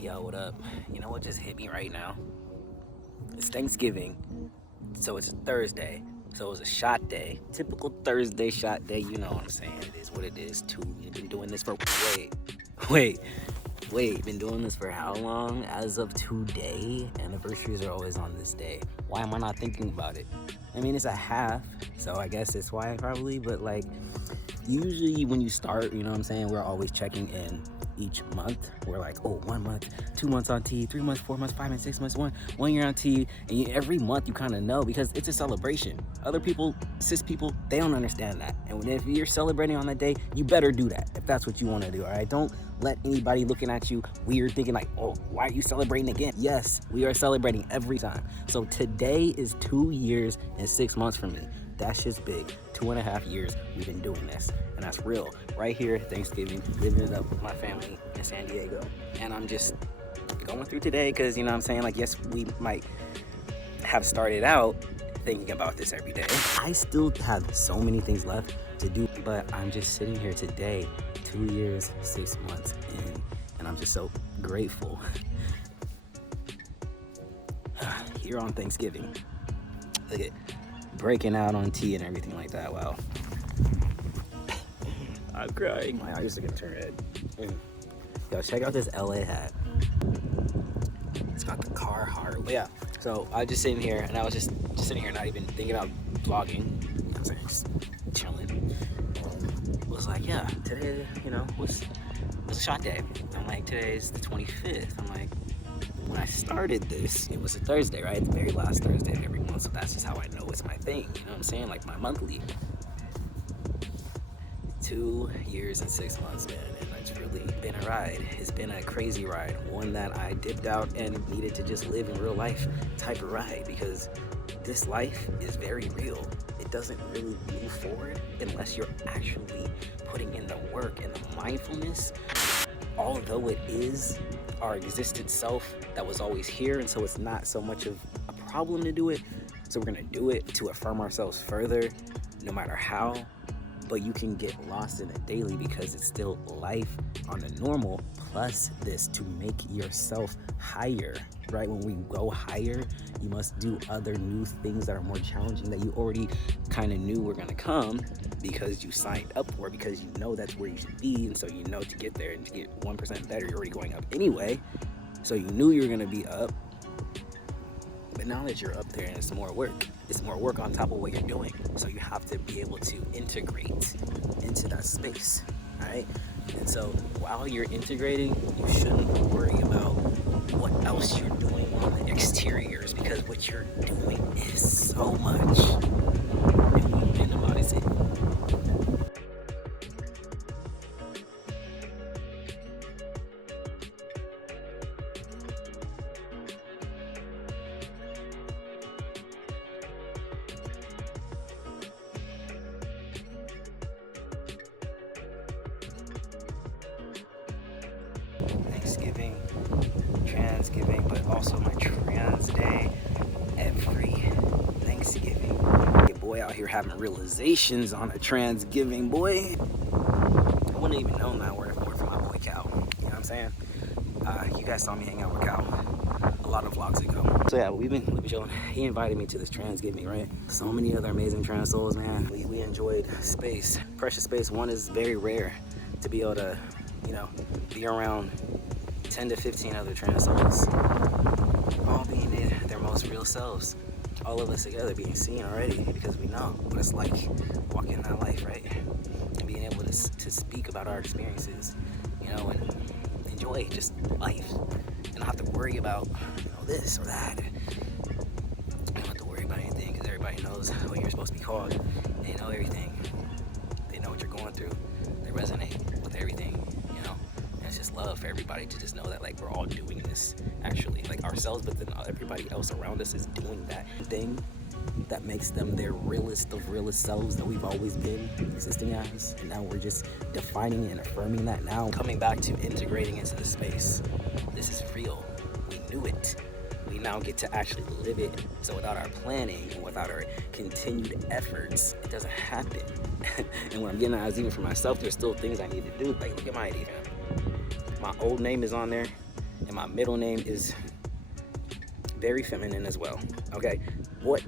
Yo, what up? You know what just hit me right now? It's Thanksgiving, so it's a Thursday. So it was a shot day. Typical Thursday shot day, you know what I'm saying. It is what it is, too. We've been doing this for, wait. Been doing this for how long? As of today, anniversaries are always on this day. Why am I not thinking about it? I mean, it's a half, so I guess it's why probably, but like, usually when you start, you know what I'm saying, we're always checking in each month. We're like, oh, 1 month, 2 months on T, 3 months, 4 months, 5 months, 6 months, one year on T. And every month you kind of know because it's a celebration. Other people, cis people, they don't understand that. And if you're celebrating on that day, you better do that if that's what you want to do, all right? Don't let anybody looking at you weird thinking like, oh, why are you celebrating again? Yes, we are celebrating every time. So today is 2 years and 6 months for me. That's just big. 2.5 years we've been doing this, and that's real. Right here, Thanksgiving, living it up with my family in San Diego. And I'm just going through today because, you know what I'm saying, like, yes, we might have started out thinking about this every day. I still have so many things left to do, but I'm just sitting here today, 2 years, 6 months in, and I'm just so grateful. Here on Thanksgiving, look at breaking out on tea and everything like that. Wow. I'm crying. My eyes are gonna turn red. Yo, check out this LA hat. It's got the car heart. But yeah, so I was just sitting here and I was just sitting here not even thinking about vlogging. I was like, just chilling. Was like, yeah, today, you know, was a shot day. I'm like, today's the 25th. I'm like, when I started this, it was a Thursday, right? The very last Thursday of every month. So that's just how I know it's my thing. You know what I'm saying? Like my monthly. 2 years and 6 months, man. And it's really been a ride. It's been a crazy ride. One that I dipped out and needed to just live in real life type of ride because this life is very real. It doesn't really move forward unless you're actually putting in the work and the mindfulness. Although it is our existent self that was always here, and so it's not so much of a problem to do it. So we're gonna do it to affirm ourselves further, no matter how. But you can get lost in it daily because it's still life on the normal, plus this to make yourself higher, right? When we go higher, you must do other new things that are more challenging that you already kind of knew were gonna come because you signed up for it, because you know that's where you should be. And so you know to get there and to get 1% better, you're already going up anyway. So you knew you were gonna be up. But now that you're up there and it's more work on top of what you're doing. So you have to be able to integrate into that space, all right? And so while you're integrating, you shouldn't worry about what else you're doing on the exteriors because what you're doing is so much. And you minimize it. Thanksgiving, Transgiving, but also my trans day every Thanksgiving. Your boy out here having realizations on a Transgiving, boy. I wouldn't even known that word for my boy Cal. You know what I'm saying? You guys saw me hang out with Cal a lot of vlogs ago. So yeah, we've been chilling. He invited me to this Transgiving, right? So many other amazing trans souls, man. We enjoyed space, precious space. One is very rare to be able to, you know, be around 10 to 15 other trans souls, all being their most real selves. All of us together being seen already because we know what it's like walking that life, right? And being able to speak about our experiences, you know, and enjoy just life and not have to worry about, you know, this or that. You don't have to worry about anything because everybody knows what you're supposed to be called. They know everything. They know what you're going through. They resonate with everything. It's just love for everybody to just know that like we're all doing this actually, like ourselves, but then everybody else around us is doing that thing that makes them their realest of realest selves that we've always been existing as. And now we're just defining and affirming that now, coming back to integrating into the space. This is real. We knew it. We now get to actually live it. So without our planning and without our continued efforts, it doesn't happen. And what I'm getting at is even for myself, there's still things I need to do. Like look at my ID, fam. My old name is on there. and my middle name is very feminine as well. Okay, what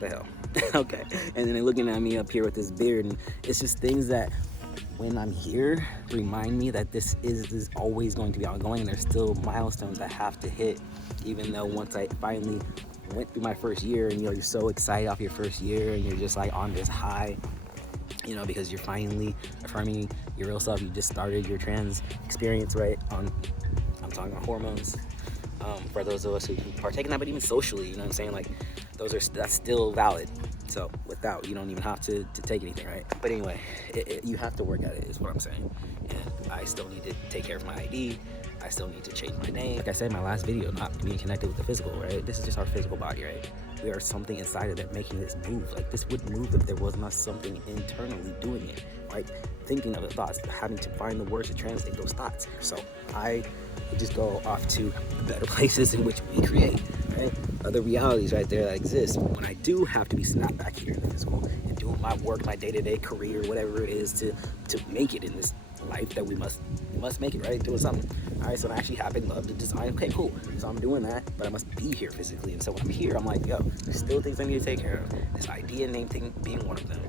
the hell? Okay, and then they're looking at me up here with this beard, and it's just things that when I'm here remind me that this is always going to be ongoing, and there's still milestones I have to hit, even though once I finally went through my first year, and you're so excited off your first year, and you're just like on this high, because you're finally affirming your real self. You just started your trans experience, right? I'm talking about hormones. For those of us who partake in that, but even socially, you know what I'm saying? Like, that's still valid. So without, you don't even have to take anything, right? But anyway, you have to work at it, is what I'm saying. And I still need to take care of my ID. I still need to change my name. Like I said in my last video, not being connected with the physical, right? This is just our physical body, right? We are something inside of that making this move. Like, this wouldn't move if there was not something internally doing it, right? Thinking of the thoughts, having to find the words to translate those thoughts. So I just go off to better places in which we create, right? Other realities right there that exist. When I do have to be snapped back here in the physical and doing my work, my day-to-day career, whatever it is to make it in this life that we must make it, right? Doing something. All right, so I actually happen to love to design. Okay, cool. So I'm doing that, but I must be here physically. And so when I'm here, I'm like, yo, there's still things I need to take care of. This idea name thing being one of them.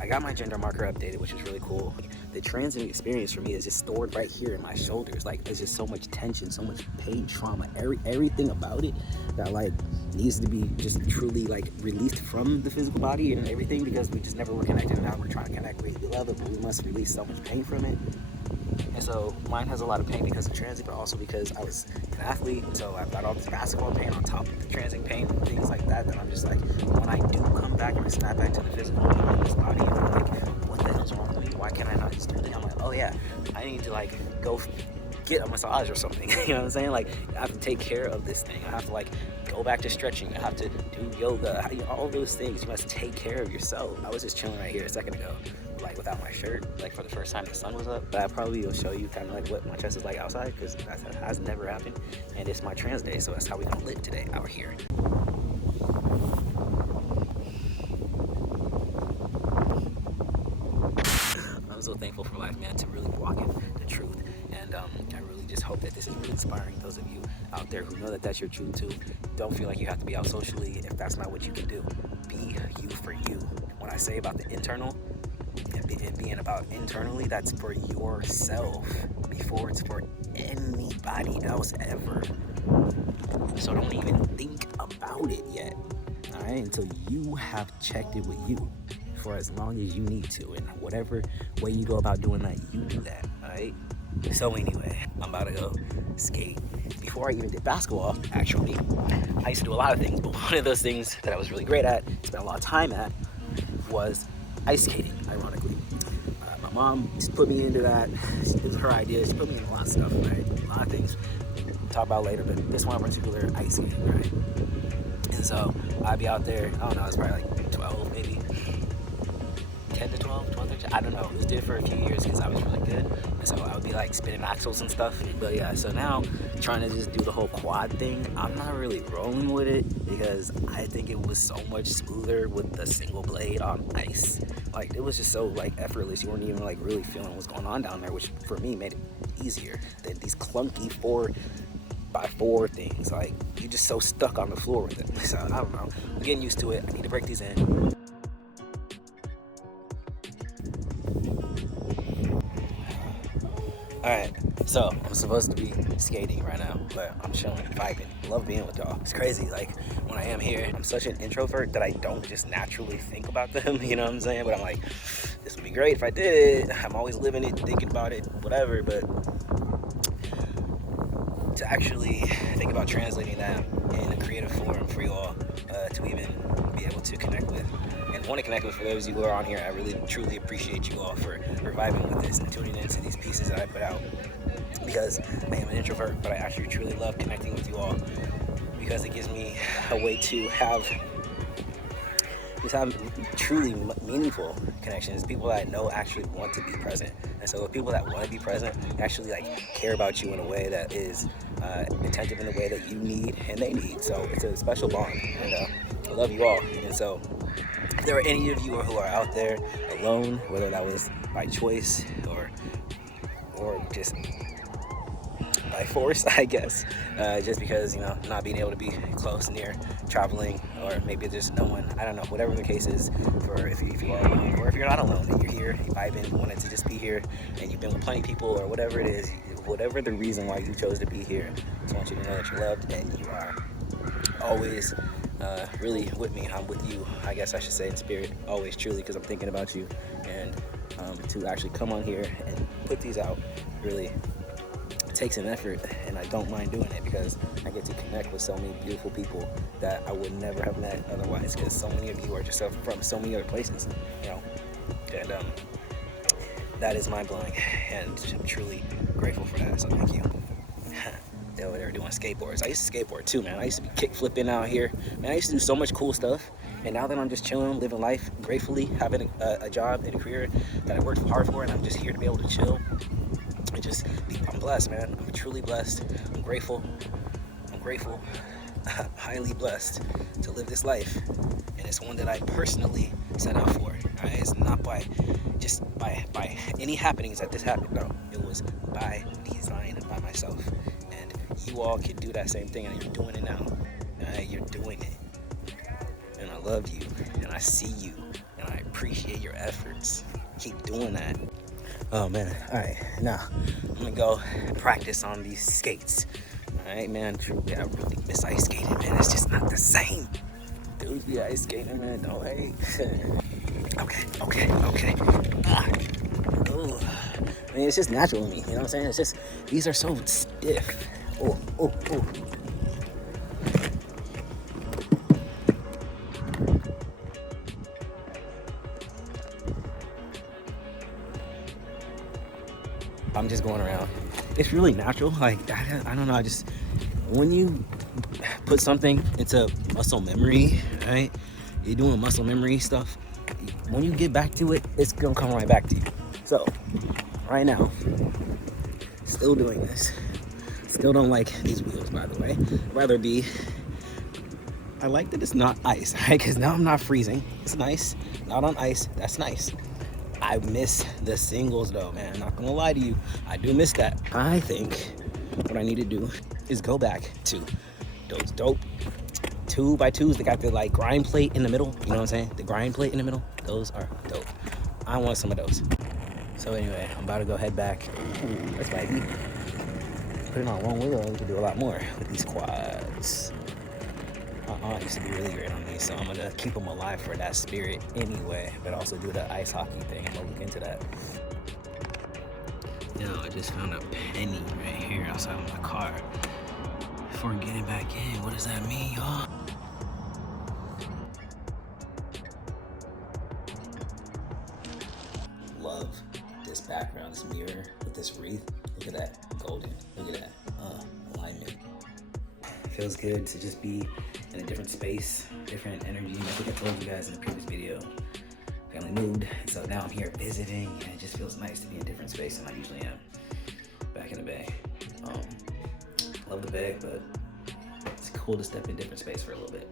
I got my gender marker updated, which is really cool. The transgiving experience for me is just stored right here in my shoulders. Like, there's just so much tension, so much pain, trauma, everything about it that like needs to be just truly like released from the physical body and everything, because we just never were connected, and now we're trying to connect. We love it, but we must release so much pain from it. And so mine has a lot of pain because of transit, but also because I was an athlete, so I've got all this basketball pain on top of the transit pain and things like that, that I'm just like, when I do come back and snap back to the physical in this body, and I'm like, what the hell's wrong with me? Why can't I not just do it? I'm like, oh yeah, I need to like go get a massage or something. You know what I'm saying? Like, I have to take care of this thing. I have to like go back to stretching. I have to do yoga. All those things. You must take care of yourself. I was just chilling right here a second ago, like without my shirt, like for the first time the sun was up. But I probably will show you kind of like what my chest is like outside, because that has never happened, and it's my trans day, so that's how we gonna live today out here. I'm so thankful for life, man, to really walk in the truth, and I really just hope that this is really inspiring those of you out there who know that that's your truth too. Don't feel like you have to be out socially if that's not what you can do. Be you for you. When I say about the internal, and being about internally, that's for yourself before it's for anybody else ever. So don't even think about it yet, all right, until you have checked it with you for as long as you need to, and whatever way you go about doing that, you do that, all right? So anyway, I'm about to go skate. Before I even did basketball, actually, I used to do a lot of things, but one of those things that I was really great at, spent a lot of time at, was ice skating, ironically. My mom just put me into that. It was her idea. She put me in a lot of stuff, right? A lot of things. We'll talk about later, but this one in particular, ice skating, right? And so I'd be out there, I don't know, it's probably like 12, maybe 10 to 12, 13, I don't know. It was did for a few years because I was really good. And so I would be like spinning axles and stuff. But yeah, so now trying to just do the whole quad thing, I'm not really rolling with it because I think it was so much smoother with the single blade on ice. Like, it was just so like effortless. You weren't even like really feeling what's going on down there, which for me made it easier than these clunky 4x4 things. Like, you're just so stuck on the floor with it. So I don't know. I'm getting used to it. I need to break these in. Alright, so I'm supposed to be skating right now, but I'm chilling, vibing, love being with y'all. It's crazy, like, when I am here, I'm such an introvert that I don't just naturally think about them, you know what I'm saying? But I'm like, this would be great if I did it. I'm always living it, thinking about it, whatever, but to actually think about translating that in a creative form for you all to even be able to connect with and want to connect with. For those of you who are on here, I really truly appreciate you all for reviving with this and tuning into these pieces that I put out, because I am an introvert, but I actually truly love connecting with you all because it gives me a way to have truly meaningful connections, people that I know actually want to be present. And so the people that want to be present actually like care about you in a way that is attentive in the way that you need and they need. So it's a special bond, and I love you all. And so if there are any of you who are out there alone, whether that was by choice or just by force, I guess, just because, you know, not being able to be close, near, traveling, or maybe there's no one, I don't know, whatever the case is, for if you are alone, or if you're not alone and you're here, you vibing, wanted to just be here, and you've been with plenty of people, or whatever it is, whatever the reason why you chose to be here, I just want you to know that you're loved and you are always really with me. I'm with you, I guess I should say, in spirit, always, truly, because I'm thinking about you. And to actually come on here and put these out really takes an effort, and I don't mind doing it because I get to connect with so many beautiful people that I would never have met otherwise, because so many of you are just from so many other places, you know, and that is mind-blowing, and I'm truly grateful for that, so thank you. They were doing skateboards. I used to skateboard too, man. I used to be kick flipping out here. Man, I used to do so much cool stuff. And now that I'm just chilling, living life gratefully, having a job and a career that I worked hard for, and I'm just here to be able to chill. I'm blessed, man. I'm truly blessed. I'm grateful. I'm highly blessed to live this life. And it's one that I personally set out for. Right? It's not by any happenings that this happened. No, it was by design and by myself. You all can do that same thing, and you're doing it now. You're doing it, and I love you, and I see you, and I appreciate your efforts. Keep doing that. Oh man, all right, now I'm gonna go practice on these skates. All right, man, truly, I really miss ice skating, man. It's just not the same. Dudes be ice skating, man, don't hate. Okay. Ooh. I mean, it's just natural to me, you know what I'm saying? It's just, these are so stiff. Oh. I'm just going around. It's really natural. Like, I don't know. When you put something into muscle memory, right? You're doing muscle memory stuff. When you get back to it, it's gonna come right back to you. So, right now, still doing this. Still don't like these wheels, by the way. I like that it's not ice, right? Because now I'm not freezing. It's nice. Not on ice. That's nice. I miss the singles, though, man. I'm not gonna lie to you. I do miss that. I think what I need to do is go back to those dope 2x2s. They got the like grind plate in the middle. You know what I'm saying? The grind plate in the middle. Those are dope. I want some of those. So anyway, I'm about to go head back. Ooh, that's my heat. Putting on one wheel, we can do a lot more with these quads. I used to be really great on these, so I'm gonna keep them alive for that spirit anyway, but also do the ice hockey thing. I'm gonna look into that. Yo, I just found a penny right here outside of my car. Before getting back in, what does that mean, y'all? Love this background, this mirror with this wreath. Look at that, golden. Look at that, alignment. Feels good to just be in a different space, different energy. I think I told you guys in the previous video, family moved, and so now I'm here visiting, and it just feels nice to be in a different space than I usually am back in the Bay. Love the Bay, but it's cool to step in a different space for a little bit.